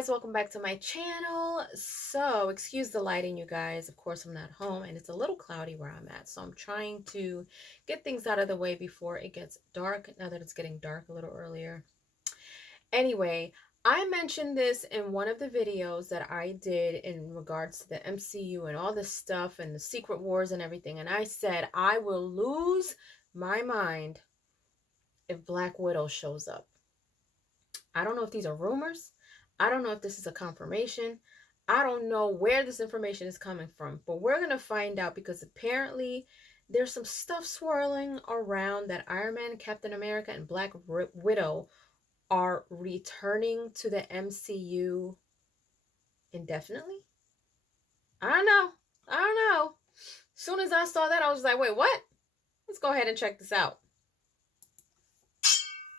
guys, welcome back to my channel. So excuse the lighting, you guys. Of course, I'm not home and it's a little cloudy where I'm at, so I'm trying to get things out of the way before it gets dark, now that it's getting dark a little earlier. Anyway, I mentioned this in one of the videos that I did in regards to the MCU and all this stuff and the Secret Wars and everything, and I said I will lose my mind if Black Widow shows up. I don't know if these are rumors. I don't know if this is a confirmation. I don't know where this information is coming from, but we're going to find out because apparently there's some stuff swirling around that Iron Man, Captain America, and Black Widow are returning to the MCU indefinitely. I don't know. As soon as I saw that, I was like, wait, what? Let's go ahead and check this out.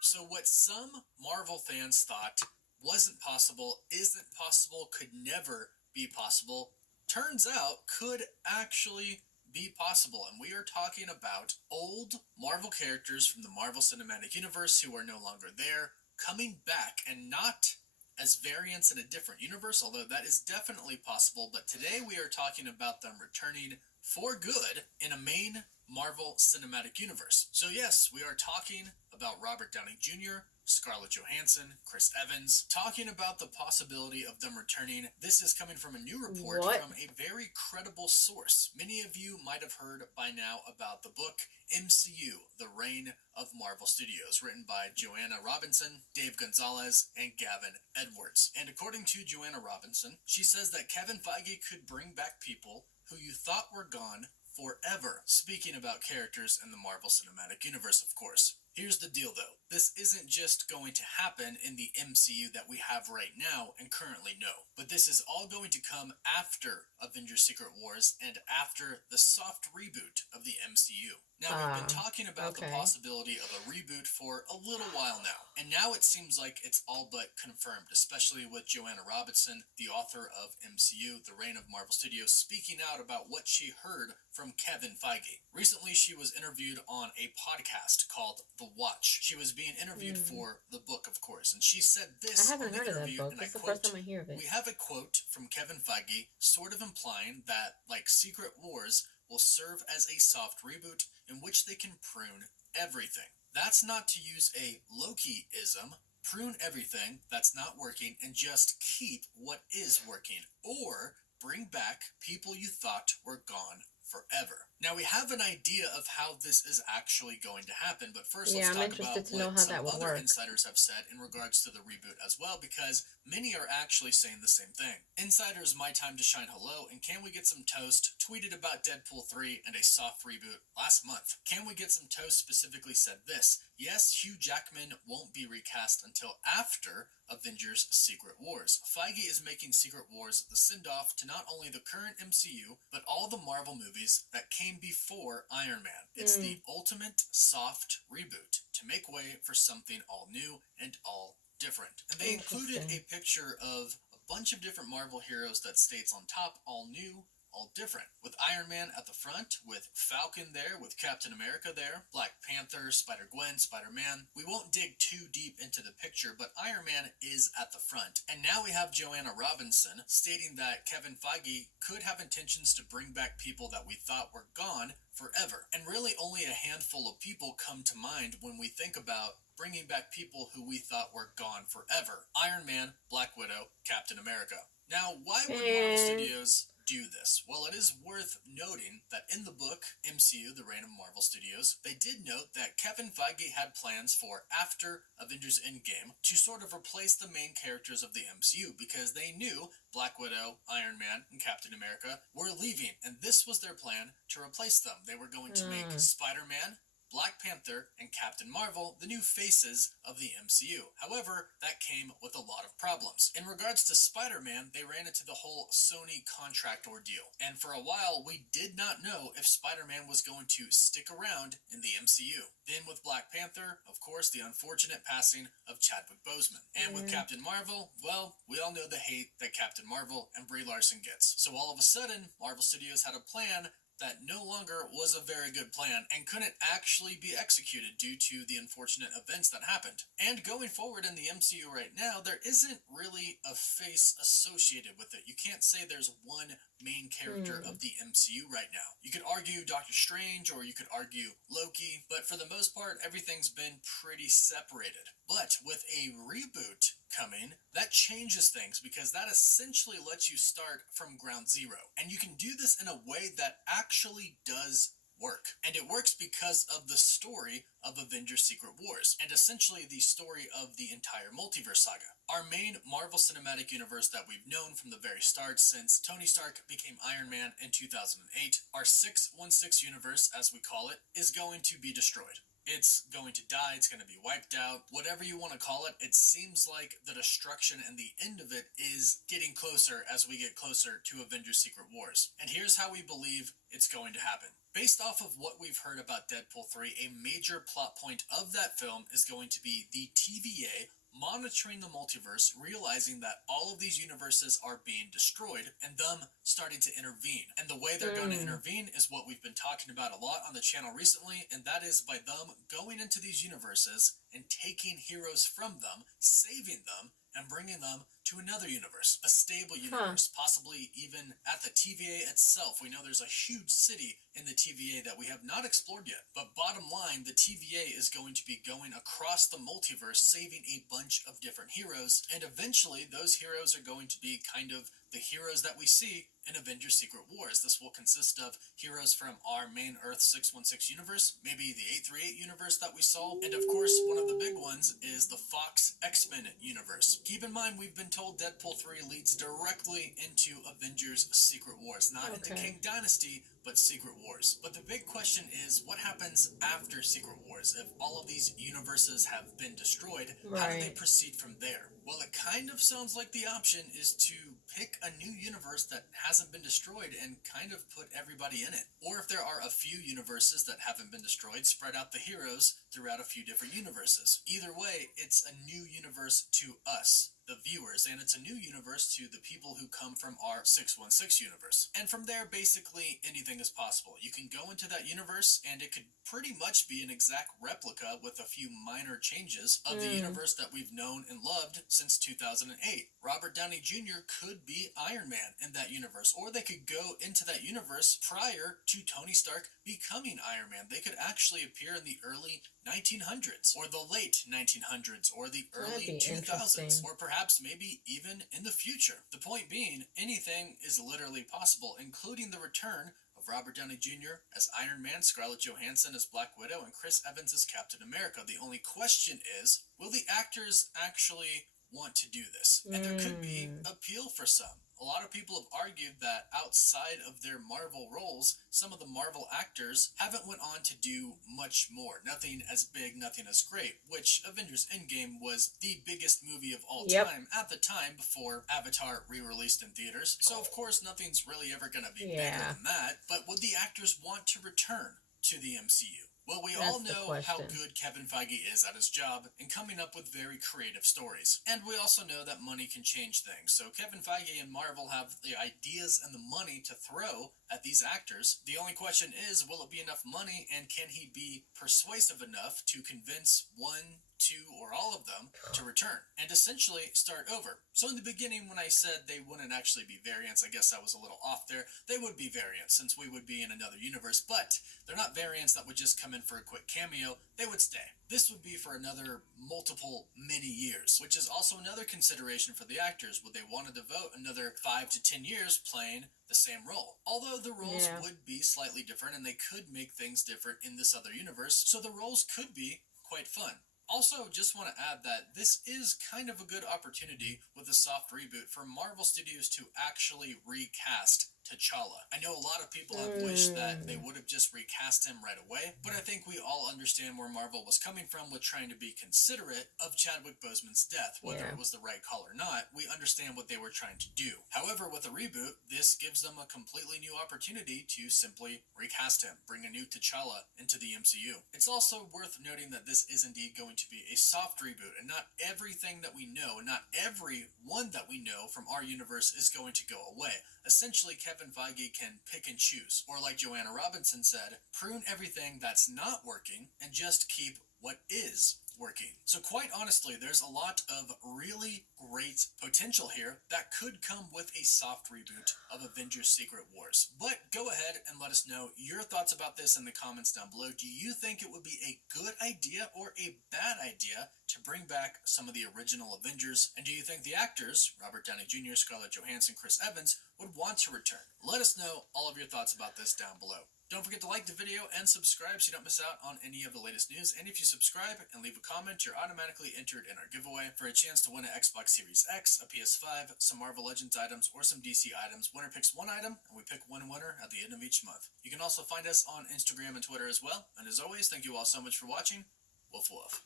So what some Marvel fans thought wasn't possible, isn't possible, could never be possible, turns out could actually be possible. And we are talking about old Marvel characters from the Marvel Cinematic Universe who are no longer there, coming back, and not as variants in a different universe, although that is definitely possible. But today we are talking about them returning for good in a main Marvel Cinematic Universe. So yes, we are talking about Robert Downey Jr., Scarlett Johansson, Chris Evans, talking about the possibility of them returning. This is coming from a new report from a very credible source. Many of you might have heard by now about the book MCU, The Reign of Marvel Studios, written by Joanna Robinson, Dave Gonzalez, and Gavin Edwards. And according to Joanna Robinson, she says that Kevin Feige could bring back people who you thought were gone forever. Speaking about characters in the Marvel Cinematic Universe, of course. Here's the deal though, this isn't just going to happen in the MCU that we have right now and currently know, but this is all going to come after Avengers Secret Wars and after the soft reboot of the MCU. Now, we've been talking about the possibility of a reboot for a little while now, and now it seems like it's all but confirmed, especially with Joanna Robinson, the author of MCU, The Reign of Marvel Studios, speaking out about what she heard from Kevin Feige. Recently, she was interviewed on a podcast called The Watch. She was being interviewed for the book, of course, and she said this I haven't heard of that book. This is the first time I hear of it. We have a quote from Kevin Feige sort of implying that, like Secret Wars, will serve as a soft reboot in which they can prune everything. That's not to use a Loki-ism, prune everything that's not working and just keep what is working, or bring back people you thought were gone forever. Now we have an idea of how this is actually going to happen, but first let's talk about what some other insiders have said in regards to the reboot as well, because many are actually saying the same thing. Insiders My Time to Shine Hello and Can We Get Some Toast tweeted about Deadpool 3 and a soft reboot last month. Can We Get Some Toast specifically said this: yes, Hugh Jackman won't be recast until after Avengers Secret Wars. Feige is making Secret Wars the send-off to not only the current MCU, but all the Marvel movies that came before Iron Man. It's the ultimate soft reboot to make way for something all new and all different. And they included a picture of a bunch of different Marvel heroes that states on top, all new, all different, with Iron Man at the front, with Falcon there, with Captain America there, Black Panther, Spider-Gwen, Spider-Man. We won't dig too deep into the picture, but Iron Man is at the front. And now we have Joanna Robinson stating that Kevin Feige could have intentions to bring back people that we thought were gone forever. And really only a handful of people come to mind when we think about bringing back people who we thought were gone forever. Iron Man, Black Widow, Captain America. Now, why would Marvel Studios do this? Well, it is worth noting that in the book MCU, The Reign of Marvel Studios, they did note that Kevin Feige had plans for after Avengers Endgame to sort of replace the main characters of the MCU, because they knew Black Widow, Iron Man, and Captain America were leaving, and this was their plan to replace them. They were going to make Spider-Man, Black Panther, and Captain Marvel the new faces of the MCU. However, that came with a lot of problems. In regards to Spider-Man, they ran into the whole Sony contract ordeal, and for a while we did not know if Spider-Man was going to stick around in the MCU. Then with Black Panther, of course, the unfortunate passing of Chadwick Boseman. And with Captain Marvel, well, we all know the hate that Captain Marvel and Brie Larson gets. So all of a sudden, Marvel Studios had a plan that no longer was a very good plan and couldn't actually be executed due to the unfortunate events that happened. And going forward in the MCU right now, there isn't really a face associated with it. You can't say there's one main character of the MCU right now. You could argue Doctor Strange or you could argue Loki, but for the most part, everything's been pretty separated. But with a reboot coming, that changes things because that essentially lets you start from ground zero. And you can do this in a way that actually does work. And it works because of the story of Avengers Secret Wars, and essentially the story of the entire multiverse saga. Our main Marvel Cinematic Universe that we've known from the very start since Tony Stark became Iron Man in 2008, our 616 universe, as we call it, is going to be destroyed. It's going to die, it's going to be wiped out, whatever you want to call it. It seems like the destruction and the end of it is getting closer as we get closer to Avengers Secret Wars. And here's how we believe it's going to happen. Based off of what we've heard about Deadpool 3, a major plot point of that film is going to be the TVA monitoring the multiverse, realizing that all of these universes are being destroyed, and them starting to intervene. And the way they're going to intervene is what we've been talking about a lot on the channel recently, and that is by them going into these universes and taking heroes from them, saving them, and bringing them to another universe, a stable universe, possibly even at the TVA itself. We know there's a huge city in the TVA that we have not explored yet. But bottom line, the TVA is going to be going across the multiverse, saving a bunch of different heroes, and eventually those heroes are going to be kind of the heroes that we see in Avengers Secret Wars. This will consist of heroes from our main Earth 616 universe, maybe the 838 universe that we saw, and of course, one of the big ones is the Fox X-Men universe. Keep in mind, we've been told Deadpool 3 leads directly into Avengers Secret Wars, not into King Dynasty, but Secret Wars. But the big question is, what happens after Secret Wars? If all of these universes have been destroyed, how do they proceed from there? Well, it kind of sounds like the option is to pick a new universe that hasn't been destroyed and kind of put everybody in it. Or if there are a few universes that haven't been destroyed, spread out the heroes throughout a few different universes. Either way, it's a new universe to us, the viewers, and it's a new universe to the people who come from our 616 universe. And from there, basically anything is possible. You can go into that universe and it could pretty much be an exact replica with a few minor changes of the universe that we've known and loved since 2008. Robert Downey Jr. could be Iron Man in that universe, or they could go into that universe prior to Tony Stark becoming Iron Man. They could actually appear in the early 1900s, or the late 1900s, or the early 2000s, or perhaps maybe even in the future. The point being, anything is literally possible, including the return of Robert Downey Jr. as Iron Man, Scarlett Johansson as Black Widow, and Chris Evans as Captain America. The only question is, will the actors actually want to do this? And there could be appeal for some. A lot of people have argued that outside of their Marvel roles, some of the Marvel actors haven't went on to do much more. Nothing as big, nothing as great, which Avengers Endgame was the biggest movie of all time at the time before Avatar re-released in theaters. So of course nothing's really ever going to be bigger than that. But would the actors want to return to the MCU? Well, we all know how good Kevin Feige is at his job in coming up with very creative stories. And we also know that money can change things. So Kevin Feige and Marvel have the ideas and the money to throw at these actors. The only question is, will it be enough money, and can he be persuasive enough to convince one, two, or all of them to return and essentially start over? So in the beginning, when I said they wouldn't actually be variants, I guess I was a little off there. They would be variants since we would be in another universe, but they're not variants that would just come in for a quick cameo. They would stay. This would be for another multiple many years, which is also another consideration for the actors. Would they want to devote another 5 to 10 years playing the same role? Although the roles would be slightly different and they could make things different in this other universe, so the roles could be quite fun. Also, just want to add that this is kind of a good opportunity with a soft reboot for Marvel Studios to actually recast T'Challa. I know a lot of people have wished that they would have just recast him right away, but I think we all understand where Marvel was coming from with trying to be considerate of Chadwick Boseman's death. Whether it was the right call or not, we understand what they were trying to do. However, with a reboot, this gives them a completely new opportunity to simply recast him, bring a new T'Challa into the MCU. It's also worth noting that this is indeed going to be a soft reboot, and not everything that we know, and not everyone that we know from our universe is going to go away. Essentially, Kevin Feige can pick and choose, or like Joanna Robinson said, prune everything that's not working and just keep what is working. So, quite honestly, there's a lot of really great potential here that could come with a soft reboot of Avengers Secret Wars. But go ahead and let us know your thoughts about this in the comments down below. Do you think it would be a good idea or a bad idea to bring back some of the original Avengers? And do you think the actors, Robert Downey Jr., Scarlett Johansson, Chris Evans, would want to return? Let us know all of your thoughts about this down below. Don't forget to like the video and subscribe so you don't miss out on any of the latest news. And if you subscribe and leave a comment, you're automatically entered in our giveaway for a chance to win an Xbox Series X, a PS5, some Marvel Legends items, or some DC items. Winner picks one item, and we pick one winner at the end of each month. You can also find us on Instagram and Twitter as well. And as always, thank you all so much for watching. Woof woof.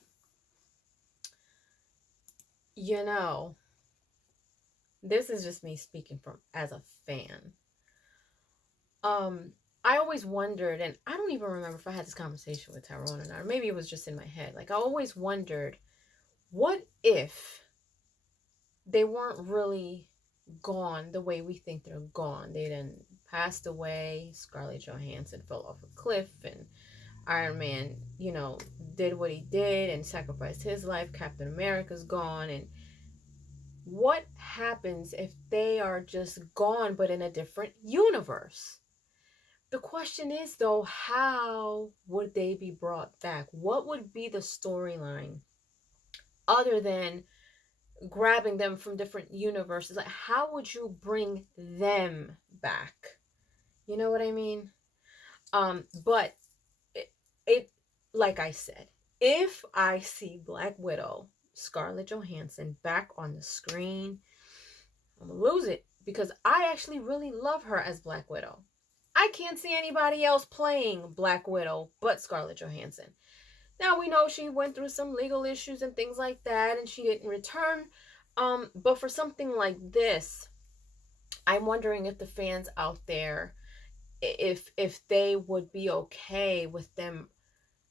You know, this is just me speaking from as a fan. I always wondered, and I don't even remember if I had this conversation with Tyrone or not, or maybe it was just in my head. Like, I always wondered, what if they weren't really gone the way we think they're gone? They then passed away, Scarlett Johansson fell off a cliff, and Iron Man, did what he did and sacrificed his life. Captain America's gone, and what happens if they are just gone but in a different universe? The question is, though, how would they be brought back? What would be the storyline other than grabbing them from different universes? Like, how would you bring them back? You know what I mean? But it like I said, if I see Black Widow, Scarlett Johansson back on the screen, I'm gonna lose it, because I actually really love her as Black Widow. I can't see anybody else playing Black Widow but Scarlett Johansson. Now, we know she went through some legal issues and things like that, and she didn't return. But for something like this, I'm wondering if the fans out there, if they would be okay with them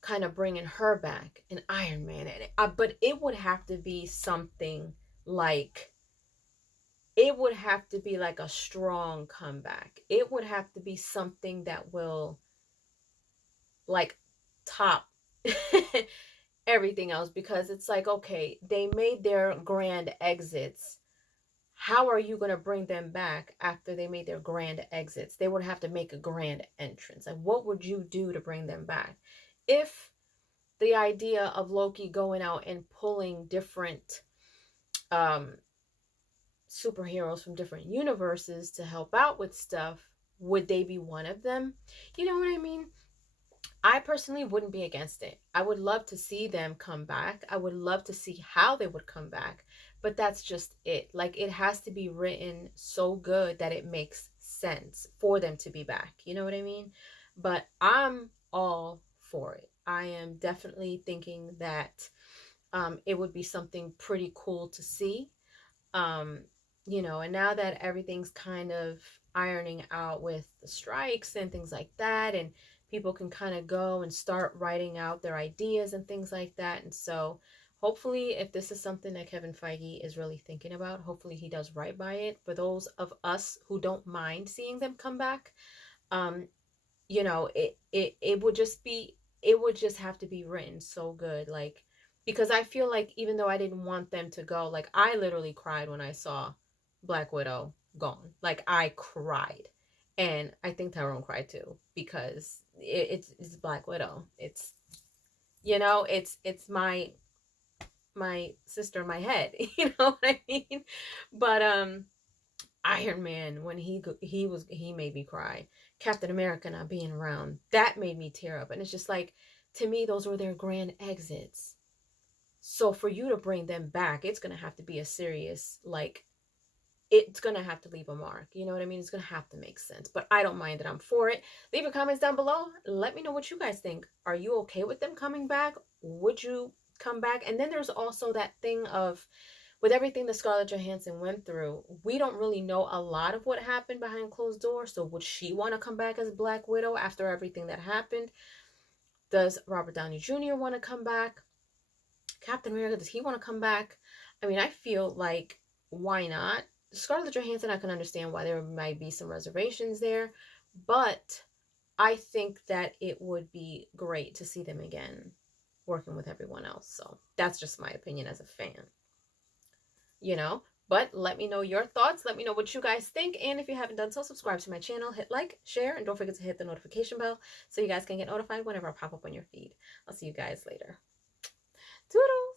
kind of bringing her back in Iron Man. But it would have to be something like, it would have to be like a strong comeback. It would have to be something that will like top everything else, because it's like, okay, they made their grand exits. How are you going to bring them back after they made their grand exits? They would have to make a grand entrance. Like, what would you do to bring them back? If the idea of Loki going out and pulling different superheroes from different universes to help out with stuff, would they be one of them? You know what I mean? I personally wouldn't be against it. I would love to see them come back. I would love to see how they would come back. But that's just it. Like, it has to be written so good that it makes sense for them to be back. You know what I mean? But I'm all for it. I am definitely thinking that it would be something pretty cool to see. Um, and now that everything's kind of ironing out with the strikes and things like that, and people can kind of go and start writing out their ideas and things like that. And so hopefully, if this is something that Kevin Feige is really thinking about, hopefully he does right by it. For those of us who don't mind seeing them come back, um, it would just be, it would just have to be written so good. Like, because I feel like even though I didn't want them to go, like, I literally cried when I saw Black Widow gone. Like, I cried. And I think Tyrone cried too, because it's Black Widow. It's my sister in my head. You know what I mean? But Iron Man, when he made me cry. Captain America not being around, that made me tear up. And it's just like, to me, those were their grand exits. So for you to bring them back, it's gonna have to be a serious, like, it's gonna have to leave a mark. You know what I mean? It's gonna have to make sense. But I don't mind it. I'm for it. Leave your comments down below. Let me know what you guys think. Are you okay with them coming back? Would you come back? And then there's also that thing of, with everything that Scarlett Johansson went through, we don't really know a lot of what happened behind closed doors. So would she want to come back as Black Widow after everything that happened? Does Robert Downey Jr. want to come back? Captain America, does he want to come back? I mean, I feel like, why not? Scarlett Johansson, I can understand why there might be some reservations there, but I think that it would be great to see them again working with everyone else. So that's just my opinion as a fan, you know? But let me know your thoughts. Let me know what you guys think. And if you haven't done so, subscribe to my channel, hit like, share, and don't forget to hit the notification bell so you guys can get notified whenever I pop up on your feed. I'll see you guys later. Toodles!